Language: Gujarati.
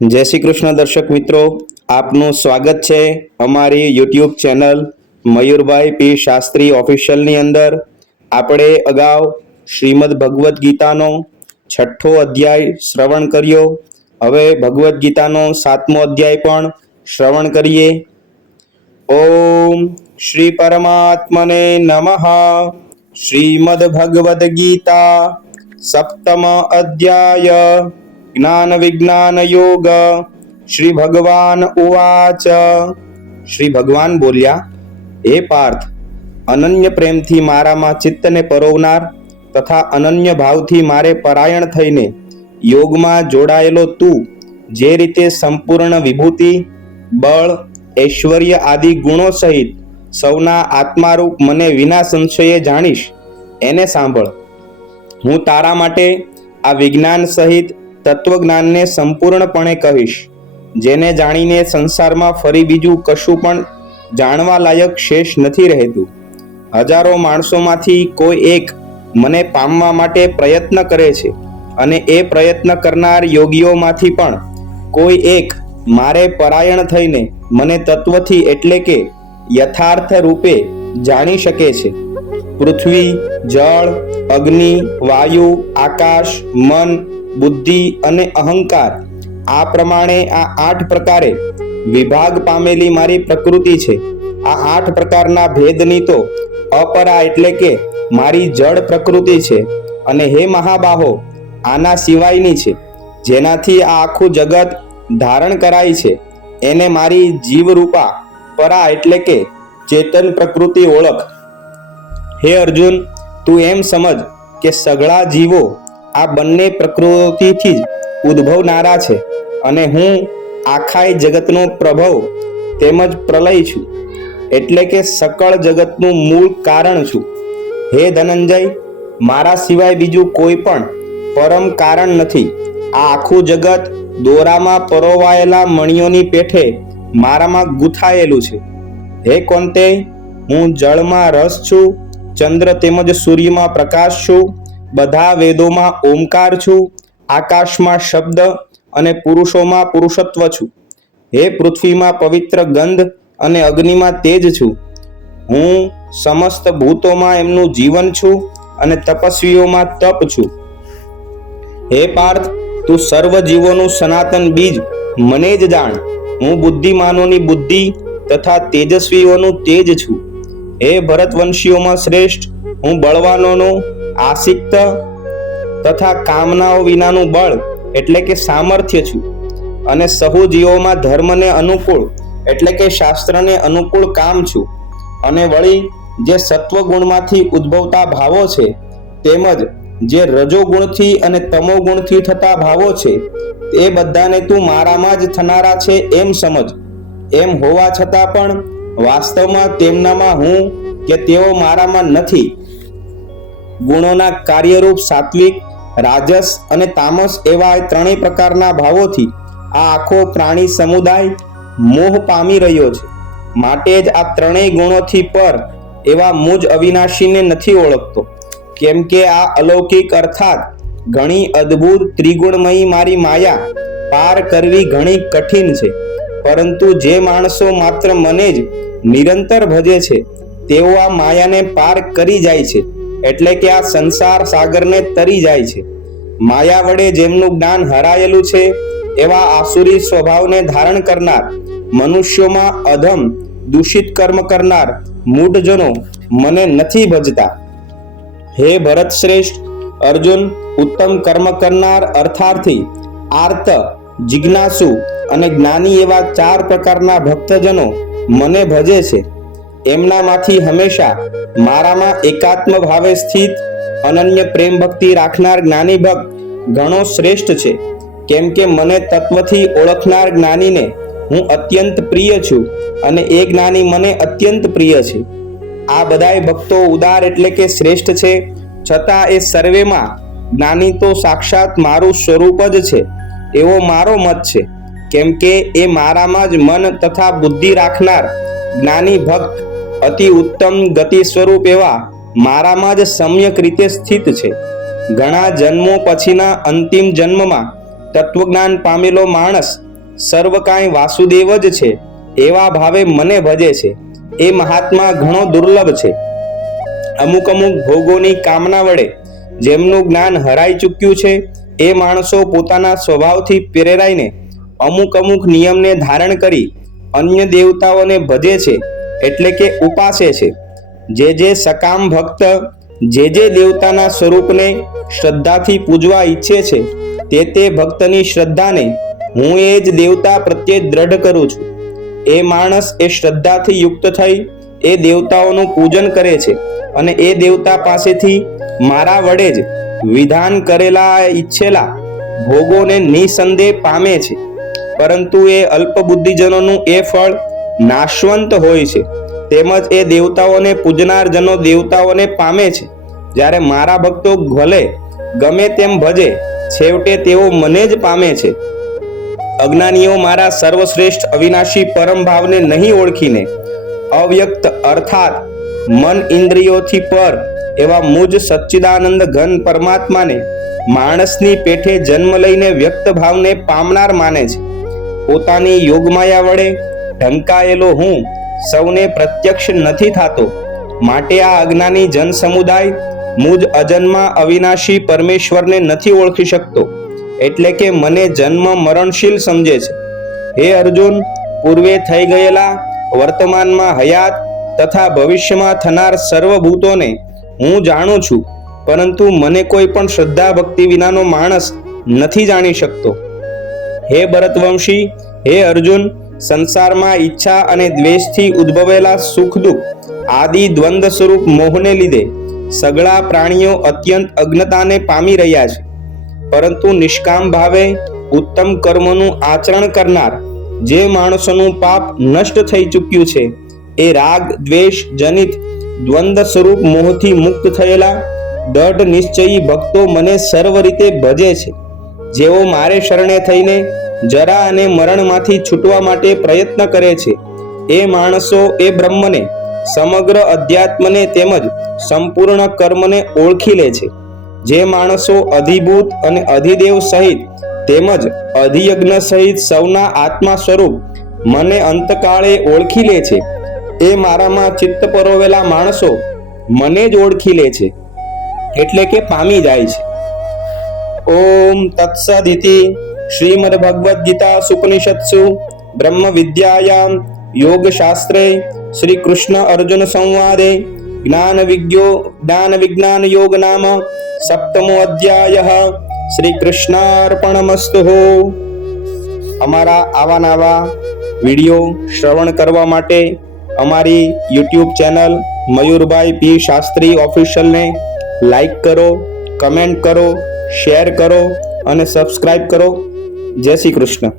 જય શ્રી કૃષ્ણ દર્શક મિત્રો, આપનું સ્વાગત છે અમારી યુટ્યુબ ચેનલ મયુરભાઈ પી શાસ્ત્રી ઓફિશિયલની અંદર. આપણે અગાઉ શ્રીમદ ભગવદ્ ગીતાનો 6થો અધ્યાય શ્રવણ કર્યો. હવે ભગવદ્ ગીતાનો 7મો અધ્યાય પણ શ્રવણ કરીએ. ઓમ શ્રી પરમાત્મને નમઃ. શ્રીમદ ભગવદ્ ગીતા સપ્તમ અધ્યાય જ્ઞાન વિજ્ઞાન યોગ. શ્રી ભગવાન ઉવાચ. શ્રી ભગવાન બોલ્યા, હે પાર્થ, અનન્ય પ્રેમથી મારામાં ચિત્તને પરોવનાર તથા અનન્ય ભાવથી મારે પરાયણ થઈને યોગમાં જોડાયેલો તું જે રીતે સંપૂર્ણ વિભૂતિ, બળ, ઐશ્વર્ય આદિ ગુણો સહિત સૌના આત્મારૂપ મને વિના સંશયે જાણીશ, એને સાંભળ. હું તારા માટે આ વિજ્ઞાન સહિત તત્વજ્ઞાનને સંપૂર્ણપણે કહીશ, જેને જાણીને સંસારમાં ફરી બીજું કશું પણ જાણવા લાયક શેષ નથી રહેતું. હજારો માણસોમાંથી કોઈ એક મને પામવા માટે પ્રયત્ન કરે છે, અને એ પ્રયત્ન કરનાર યોગીઓમાંથી પણ કોઈ એક મારે પરાયણ થઈને મને તત્વથી એટલે કે યથાર્થ રૂપે જાણી શકે છે. પૃથ્વી, જળ, અગ્નિ, વાયુ, આકાશ, મન, બુદ્ધિ અને અહંકાર, આ પ્રમાણે આ 8 પ્રકારે વિભાગ પામેલી મારી પ્રકૃતિ છે. આ 8 પ્રકારના ભેદની તો અપરા એટલે કે મારી જડ પ્રકૃતિ છે, અને હે મહાબાહો, આના સિવાયની છે જેનાથી આ આખું જગત ધારણ કરાય છે, એને મારી જીવરૂપા પરા એટલે કે ચેતન પ્રકૃતિ ઓળખ. હે અર્જુન, તું એમ સમજ કે સઘળા જીવો આ બંને પ્રકૃતિથી જ ઉદ્ભવનારા છે, અને હું આખાય જગતનો પ્રભવ તેમજ પ્રલય છું, એટલે કે સકળ જગતનું મૂળ કારણ છું. હે ધનંજય, મારા સિવાય બીજું કોઈ પણ પરમ કારણ નથી. આ આખું જગત દોરામાં પરોવાયેલા મણિઓની પેઠે મારામાં ગૂંથાયેલું છે. હે કોંતે, હું જળમાં રસ છું, ચંદ્ર તેમજ સૂર્યમાં પ્રકાશ છું, બધા વેદોમાં ઓમકાર છું, આકાશમાં શબ્દ અને પુરુષોમાં પુરુષત્વ છું. હે પૃથ્વીમાં પવિત્ર ગંધ અને અગ્નિમાં તેજ છું. હું સમસ્ત ભૂતોમાં એમનું જીવન છું, અને તપસ્વીઓમાં તપ છું. હે પાર્થ, તું સર્વ જીવોનું સનાતન બીજ મને જ જાણ. હું બુદ્ધિમાનોની બુદ્ધિ તથા તેજસ્વીઓનું તેજ છું. હે ભરતવંશીઓમાં શ્રેષ્ઠ, હું બળવાનોનો આસિક્ત તથા કામનાઓ વિનાનું બળ એટલે કે સામર્થ્ય છું, અને સહુ જીવોમાં ધર્મને અનુકૂળ એટલે કે શાસ્ત્રને અનુકૂળ કામ છું. અને વળી જે સત્વગુણમાંથી ઉદ્ભવતા ભાવો છે, તેમજ જે રજોગુણથી અને તમોગુણથી થતા ભાવો છે, એ બધાને તું મારામાં જ થનારા છે એમ સમજ. એમ હોવા છતાં પણ વાસ્તવમાં તેમનામાં હું કે તેઓ મારામાં નથી. ગુણોના કાર્યરૂપ સાત્વિક, રાજસ અને તામસ એવા 3 પ્રકારના ભાવોથી આ આખો પ્રાણી સમુદાય મોહ પામી રહ્યો છે. માટે જ આ 3 ગુણોથી પર એવા મુજ અવિનાશીને નથી ઓળખતો. કેમ કે આ અલૌકિક અર્થાત ઘણી અદ્ભુત ત્રિગુણમયી મારી માયા પાર કરવી ઘણી કઠિન છે. પરંતુ જે માણસો માત્ર મને જ નિરંતર ભજે છે, તેઓ આ માયાને પાર કરી જાય છે, એટલે કે આ સંસાર સાગરને તરી જાય છે. માયા વડે જેમનું જ્ઞાન હરાયેલું છે, એવા આસુરી સ્વભાવને ધારણ કરનાર મનુષ્યોમાં અધમ દૂષિત કર્મ કરનાર મૂઢજનો મને નથી ભજતા. હે ભરત શ્રેષ્ઠ, અર્જુન ઉત્તમ કર્મ કરનાર અર્થાર્થી, આર્ત, જિજ્ઞાસુ અને જ્ઞાની એવા 4 પ્રકારના ભક્તજનો મને ભજે છે. એમનામાંથી હંમેશા મારામાં એકાત્મ ભાવે સ્થિત અનન્ય પ્રેમ ભક્તિ રાખનાર જ્ઞાની ભક્ત ઘણો શ્રેષ્ઠ છે. કેમ કે મને તત્વથી ઓળખનાર જ્ઞાનીને હું અત્યંત પ્રિય છું, અને એ જ્ઞાની મને અત્યંત પ્રિય છે. આ બધાય ભક્તો ઉદાર એટલે કે શ્રેષ્ઠ છે, છતાં એ સર્વેમાં જ્ઞાની તો સાક્ષાત મારું સ્વરૂપ જ છે એવો મારો મત છે. કેમ કે એ મારામાં જ મન તથા બુદ્ધિ રાખનાર જ્ઞાની ભક્ત અતિ ઉત્તમ ગતિ સ્વરૂપ એવા મારામાં જ સમ્યક રીતે સ્થિત છે. ઘણા જન્મો પછીના અંતિમ જન્મમાં તત્વજ્ઞાન પામેલો માણસ સર્વ કાંઈ વાસુદેવ જ છે એવા ભાવે મને ભજે છે એ મહાત્મા ઘણો દુર્લભ છે. અમુક ભોગોની કામના વડે જેમનું જ્ઞાન હરાઈ ચૂક્યું છે એ માણસો પોતાના સ્વભાવથી પ્રેરાઈને અમુક નિયમને ધારણ કરી અન્ય દેવતાઓને ભજે છે, એટલે કે ઉપાસે છે. જે સકામ ભક્ત જે દેવતાના સ્વરૂપને શ્રદ્ધાથી પૂજવા ઈચ્છે છે તે ભક્તની શ્રદ્ધાને હું એ જ દેવતા પ્રત્યે દ્રઢ કરું છું. એ માણસ એ શ્રદ્ધાથી યુક્ત થઈ એ દેવતાઓનું પૂજન કરે છે અને એ દેવતા પાસેથી મારા વડે જ વિધાન કરેલા ઈચ્છેલા ભોગોને નિસંદેહ પામે છે. પરંતુ એ અલ્પ બુદ્ધિજનોનું એ ફળ નાશવંત હોય છે. તેમજ એ દેવતાઓને પૂજનાર જનો દેવતાઓને પામે છે, જ્યારે મારા ભક્તો ભલે ગમે તેમ ભજે છેવટે તેઓ મને જ પામે છે. અજ્ઞાનીઓ મારા સર્વશ્રેષ્ઠ અવિનાશી પરમ ભાવને નહીં ઓળખીને અવ્યક્ત અર્થાત મન ઇન્દ્રિયોથી પર એવા મુજ સચ્ચિદાનંદ ઘન પરમાત્માને માણસની પેઠે જન્મ લઈને વ્યક્ત ભાવને પામનાર માને છે. પોતાની યોગમાયા વડે ઢંકાયેલો હું સૌને પ્રત્યક્ષ નથી થતો, માટે આ અજ્ઞાની જન સમુદાય મુજ અજન્મા અવિનાશી પરમેશ્વરને નથી ઓળખી શકતો, એટલે કે મને જન્મ મરણશીલ સમજે છે. હે અર્જુન, પૂર્વે થઈ ગયેલા, વર્તમાનમાં હયાત તથા ભવિષ્યમાં થનાર સર્વભૂતોને હું જાણું છું, પરંતુ મને કોઈ પણ શ્રદ્ધા ભક્તિ વિનાનો માણસ નથી જાણી શકતો. હે ભરતવંશી, હે અર્જુન, સંસારમાં ઈચ્છા અને દ્વેષથી ઉદ્ભવેલા સુખ દુઃખ આદિ દ્વંદ સ્વરૂપ મોહને લીધે સગળા પ્રાણીઓ અત્યંત અજ્ઞતાને પામી રહ્યા છે. પરંતુ નિષ્કામ ભાવે ઉત્તમ કર્મોનું આચરણ કરનાર જે માણસોનું પાપ નષ્ટ થઈ ચૂક્યું છે એ રાગ દ્વેષ જનિત દ્વંદ સ્વરૂપ મોહથી મુક્ત થયેલા દૃઢ નિશ્ચયી ભક્તો મને સર્વ રીતે ભજે છે. જેઓ મારે શરણે થઈને જરા અને મરણમાંથી છૂટવા માટે પ્રયત્ન કરે છે એ માણસો એ બ્રહ્મને, સમગ્ર અધ્યાત્મને તેમજ સંપૂર્ણ કર્મને ઓળખી લે છે. જે માણસો અધિભૂત અને અધિદેવ સહિત તેમજ અધિયજ્ઞ સહિત સૌના આત્મા સ્વરૂપ મને અંતકાળે ઓળખી લે છે એ મારામાં ચિત્ત પરોવેલા માણસો મને જ ઓળખી લે છે, એટલે કે પામી જાય છે. ઓમ તત્સદિતિ શ્રીમદ ભગવદ્ ગીતા સુપનિષત્સુ બ્રહ્મ વિદ્યાયામ યોગ શાસ્ત્રે શ્રી કૃષ્ણ અર્જુન સંવાદે જ્ઞાન વિજ્ઞાન યોગ નામ સપ્તમો અધ્યાય. શ્રી કૃષ્ણાર્પણમસ્તુ. અમારા આવા નવા વિડીયો શ્રવણ કરવા માટે અમારી યુટ્યુબ ચેનલ મયુરભાઈ પી શાસ્ત્રી ઓફિશિયલને લાઈક કરો, કમેન્ટ કરો, શેર કરો અને સબસ્ક્રાઇબ કરો. જય શ્રી કૃષ્ણ.